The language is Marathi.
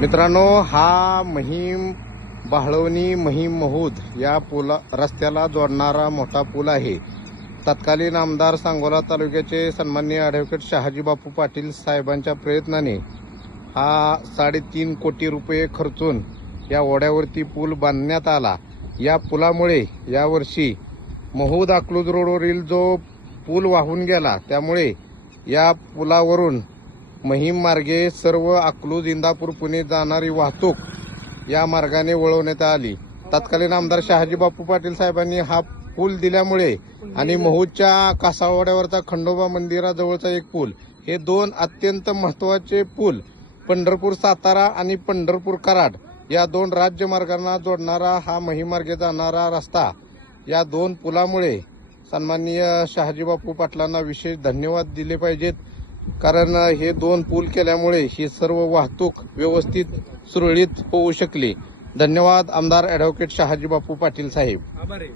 मित्रांनो हा महिम बाहळवणी महिम महूद या पुला रस्त्याला जोडणारा मोठा पूल आहे. तत्कालीन आमदार सांगोला तालुक्याचे सन्माननीय ॲडव्होकेट शहाजी बापू पाटील साहेबांच्या प्रयत्नाने हा साडेतीन कोटी रुपये खर्चून या ओढ्यावरती पूल बांधण्यात आला. या पुलामुळे यावर्षी महूद अकलूज रोडवरील जो पूल वाहून गेला त्यामुळे या पुलावरून महिम मार्गे सर्व अकलूज इंदापूर पुणे जाणारी वाहतूक या मार्गाने वळवण्यात आली. तत्कालीन आमदार शहाजी बापू पाटील साहेबांनी हा पूल दिल्यामुळे आणि महूच्या कासावड्यावरचा खंडोबा मंदिराजवळचा एक पूल हे दोन अत्यंत महत्त्वाचे पूल पंढरपूर सातारा आणि पंढरपूर कराड या दोन राज्यमार्गांना जोडणारा हा महिमार्गे जाणारा रस्ता. या दोन पुलामुळे सन्माननीय शहाजीबापू पाटलांना विशेष धन्यवाद दिले पाहिजेत. कारण हे दोन पूल केल्यामुळे ही सर्व वाहतूक व्यवस्थित सुरळीत होऊ शकली. धन्यवाद आमदार ॲडव्होकेट शहाजी बापू पाटील साहेब. आभार. आहे